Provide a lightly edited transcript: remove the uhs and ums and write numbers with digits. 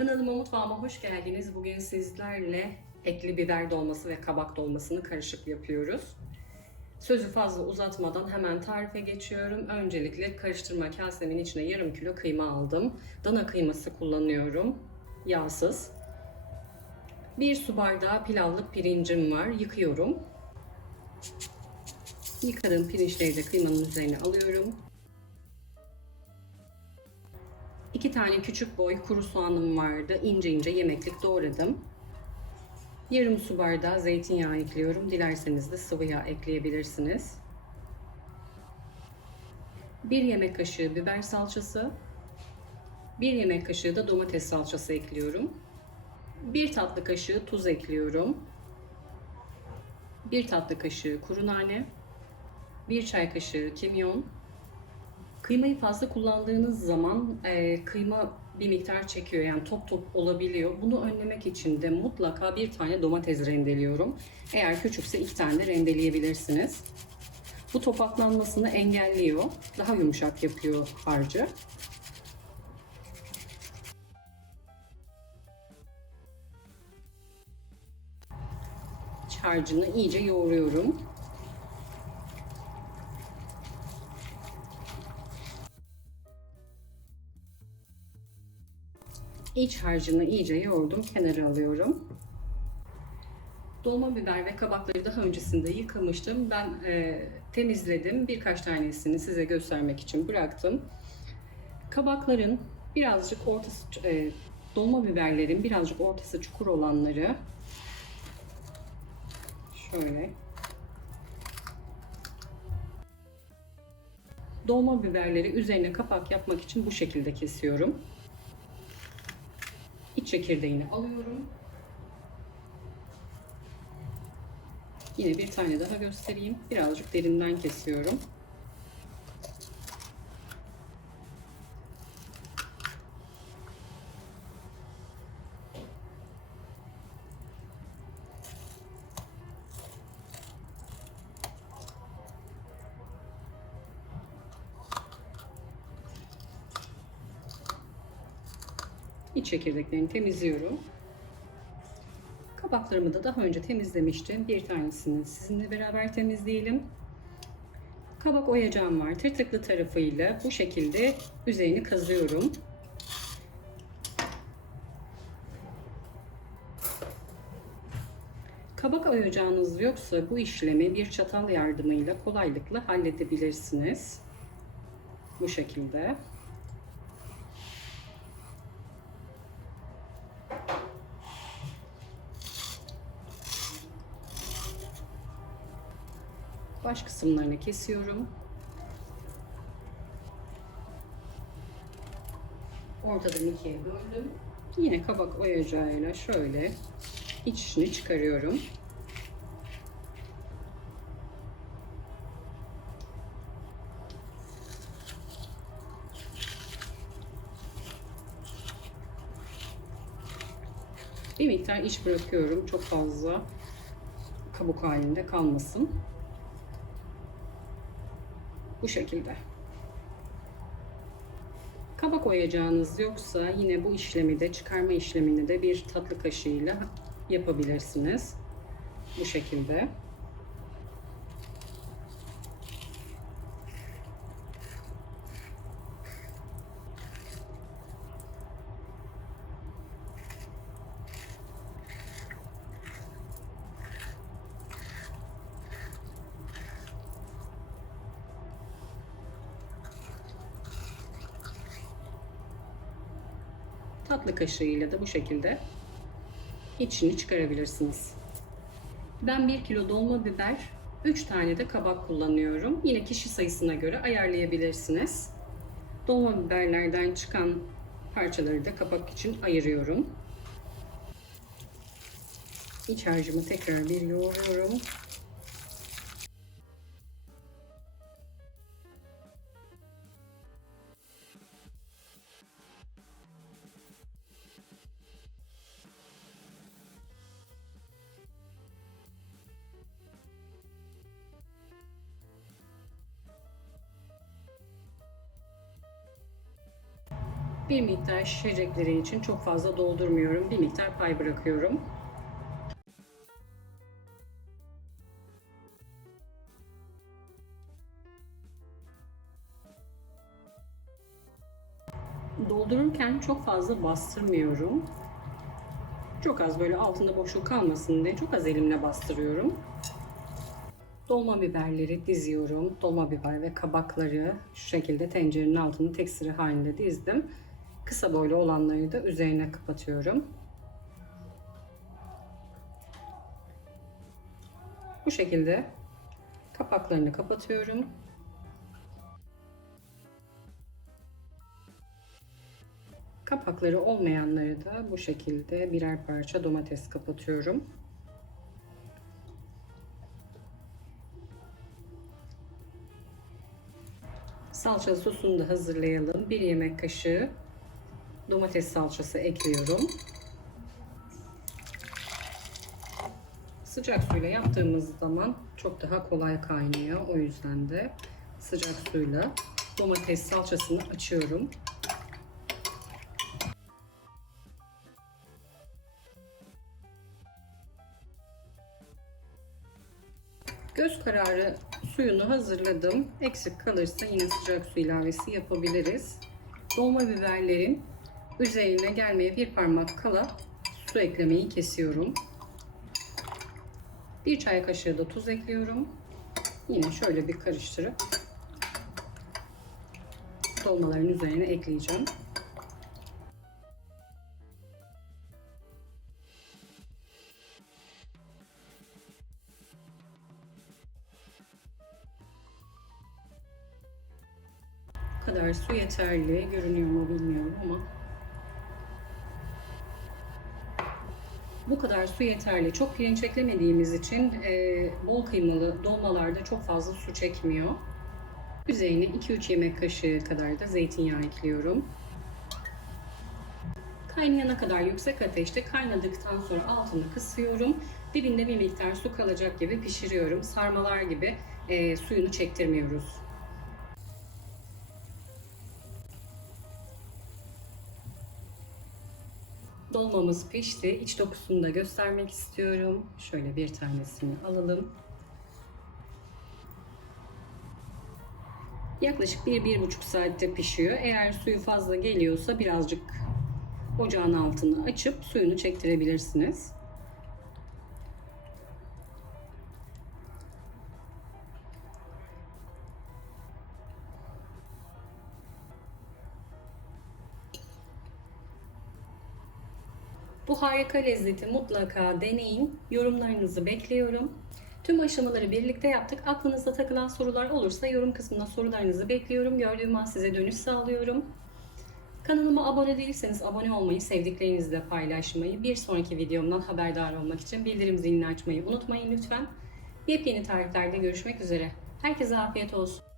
Kanalıma, mutfağıma hoş geldiniz. Bugün sizlerle etli biber dolması ve kabak dolmasını karışık yapıyoruz. Sözü fazla uzatmadan hemen tarife geçiyorum. Öncelikle karıştırma kasemin içine yarım kilo kıyma aldım. Dana kıyması kullanıyorum. Yağsız. 1 su bardağı pilavlık pirincim var. Yıkıyorum. Yıkadığım pirinçleri de kıymanın üzerine alıyorum. 2 tane küçük boy kuru soğanım vardı. İnce ince yemeklik doğradım. Yarım su bardağı zeytinyağı ekliyorum. Dilerseniz de sıvı yağ ekleyebilirsiniz. 1 yemek kaşığı biber salçası. 1 yemek kaşığı da domates salçası ekliyorum. 1 tatlı kaşığı tuz ekliyorum. 1 tatlı kaşığı kuru nane. 1 çay kaşığı kimyon. Kıymayı fazla kullandığınız zaman kıyma bir miktar çekiyor, yani top top olabiliyor. Bunu önlemek için de mutlaka bir tane domates rendeliyorum. Eğer küçükse 2 tane de rendeleyebilirsiniz. Bu topaklanmasını engelliyor. Daha yumuşak yapıyor harcı. Harcını iyice yoğuruyorum. İç harcını iyice yoğurdum, kenara alıyorum. Dolma biber ve kabakları daha öncesinde yıkamıştım. Ben temizledim. Birkaç tanesini size göstermek için bıraktım. Kabakların birazcık ortası, dolma biberlerin birazcık ortası çukur olanları şöyle. Dolma biberleri üzerine kapak yapmak için bu şekilde kesiyorum. İç çekirdeğini alıyorum. Yine bir tane daha göstereyim. Birazcık derinden kesiyorum. İç çekirdeklerini temizliyorum. Kabaklarımı da daha önce temizlemiştim. Bir tanesini sizinle beraber temizleyelim. Kabak oyacağım var. Tırtıklı tarafıyla bu şekilde üzerini kazıyorum. Kabak oyacağınız yoksa bu işlemi bir çatal yardımıyla kolaylıkla halledebilirsiniz. Bu şekilde. Baş kısımlarını kesiyorum. Ortadan ikiye böldüm. Yine kabak oyacağıyla şöyle içini çıkarıyorum. Bir miktar iç bırakıyorum. Çok fazla kabuk halinde kalmasın. Bu şekilde. Kabak oyacağınız yoksa yine bu işlemi de, çıkarma işlemini de bir tatlı kaşığıyla yapabilirsiniz. Bu şekilde. Tatlı kaşığıyla da bu şekilde içini çıkarabilirsiniz. Ben 1 kilo dolma biber, 3 tane de kabak kullanıyorum. Yine kişi sayısına göre ayarlayabilirsiniz. Dolma biberlerden çıkan parçaları da kabak için ayırıyorum. İç harcımı tekrar bir yoğuruyorum. Bir miktar şişecekleri için çok fazla doldurmuyorum. Bir miktar pay bırakıyorum. Doldururken çok fazla bastırmıyorum. Çok az, böyle altında boşluk kalmasın diye çok az elimle bastırıyorum. Dolma biberleri diziyorum. Dolma biber ve kabakları şu şekilde tencerenin altını tek sıra halinde dizdim. Kısa boylu olanları da üzerine kapatıyorum. Bu şekilde kapaklarını kapatıyorum. Kapakları olmayanları da bu şekilde birer parça domates kapatıyorum. Salça sosunu da hazırlayalım. 1 yemek kaşığı domates salçası ekliyorum. Sıcak suyla yaptığımız zaman çok daha kolay kaynıyor. O yüzden de sıcak suyla domates salçasını açıyorum. Göz kararı suyunu hazırladım. Eksik kalırsa yine sıcak su ilavesi yapabiliriz. Dolma biberlerin üzerine gelmeye bir parmak kala su eklemeyi kesiyorum. 1 çay kaşığı da tuz ekliyorum. Yine şöyle bir karıştırıp dolmaların üzerine ekleyeceğim. Bu kadar su yeterli. Görünüyor mu bilmiyorum ama bu kadar su yeterli. Çok pirinç eklemediğimiz için bol kıymalı dolmalarda çok fazla su çekmiyor. Üzerine 2-3 yemek kaşığı kadar da zeytinyağı ekliyorum. Kaynayana kadar yüksek ateşte, kaynadıktan sonra altını kısıyorum. Dibinde bir miktar su kalacak gibi pişiriyorum. Sarmalar gibi suyunu çektirmiyoruz. Dolmamız pişti. İç dokusunu da göstermek istiyorum. Şöyle bir tanesini alalım. Yaklaşık 1-1,5 saatte pişiyor. Eğer suyu fazla geliyorsa birazcık ocağın altını açıp suyunu çektirebilirsiniz. Bu harika lezzeti mutlaka deneyin. Yorumlarınızı bekliyorum. Tüm aşamaları birlikte yaptık. Aklınızda takılan sorular olursa yorum kısmına sorularınızı bekliyorum. Gördüğüm an size dönüş sağlıyorum. Kanalıma abone değilseniz abone olmayı, sevdiklerinizle paylaşmayı, bir sonraki videomdan haberdar olmak için bildirim zilini açmayı unutmayın lütfen. Yepyeni tariflerde görüşmek üzere. Herkese afiyet olsun.